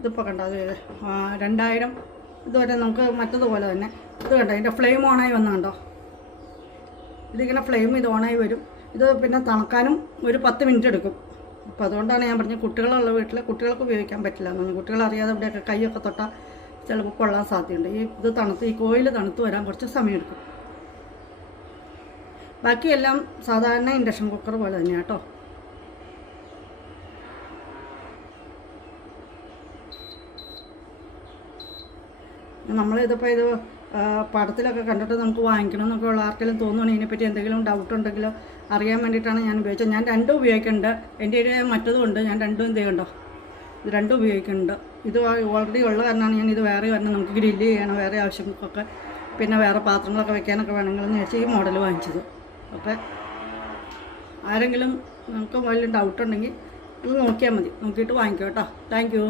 ഇതിപ്പോൾ കണ്ടോ അത് 2000 ഇതുവരെ നമുക്ക് മറ്റതുപോലെ തന്നെ ഇത് കണ്ടോ ഇതിൻ്റെ ഫ്ലെയിം ഓണായി വന്നുണ്ടോ. ഇതിങ്ങനെ ഫ്ലെയിം ഇത് ഓണായി വരും. ഇത് പിന്നെ തണുക്കാനും ഒരു 10 മിനിറ്റ് എടുക്കും. അപ്പോൾ അതുകൊണ്ടാണ് ഞാൻ പറഞ്ഞത് കുട്ടികളുള്ള വീട്ടിൽ കുട്ടികൾക്ക് ഉപയോഗിക്കാൻ പറ്റില്ല എന്ന് പറഞ്ഞു. കുട്ടികളറിയാതെ ഇവിടെയൊക്കെ കൈയൊക്കെ തൊട്ടാൽ ചിലപ്പോൾ കൊള്ളാൻ സാധ്യതയുണ്ട്. ഈ കോയിൽ തണുത്ത് വരാൻ കുറച്ച് സമയമെടുക്കും. ബാക്കിയെല്ലാം സാധാരണ ഇൻഡക്ഷൻ കുക്കർ പോലെ തന്നെയാണ് കേട്ടോ. നമ്മളിതിപ്പോൾ ഇത് പടത്തിലൊക്കെ കണ്ടിട്ട് നമുക്ക് വാങ്ങിക്കണം എന്നൊക്കെ ഉള്ള ആർക്കെങ്കിലും തോന്നുകയാണെങ്കിൽ ഇതിനെപ്പറ്റി എന്തെങ്കിലും ഡൗട്ട് ഉണ്ടെങ്കിലോ അറിയാൻ വേണ്ടിയിട്ടാണ് ഞാൻ ഉപയോഗിച്ചത്. ഞാൻ രണ്ടും ഉപയോഗിക്കുന്നുണ്ട്. എൻ്റെ ഒരു മറ്റതും ഉണ്ട്. ഞാൻ രണ്ടും എന്ത് ചെയ്യണ്ടോ ഇത് രണ്ടും ഉപയോഗിക്കുന്നുണ്ട്. ഇത് ഓൾറെഡി ഉള്ള കാരണമാണ് ഞാൻ ഇത് വേറെ വരണം നമുക്ക് ഗ്രില്ല് ചെയ്യണം വേറെ ആവശ്യങ്ങൾക്കൊക്കെ പിന്നെ വേറെ പാത്രങ്ങളൊക്കെ വെക്കാനൊക്കെ വേണമെങ്കിലെന്ന് വെച്ചാൽ ഈ മോഡൽ വാങ്ങിച്ചത്. അപ്പോൾ ആരെങ്കിലും നമുക്ക് വലിയ ഡൗട്ട് ഉണ്ടെങ്കിൽ അത് നോക്കിയാൽ മതി. നോക്കിയിട്ട് വാങ്ങിക്കോ കേട്ടോ. Thank you.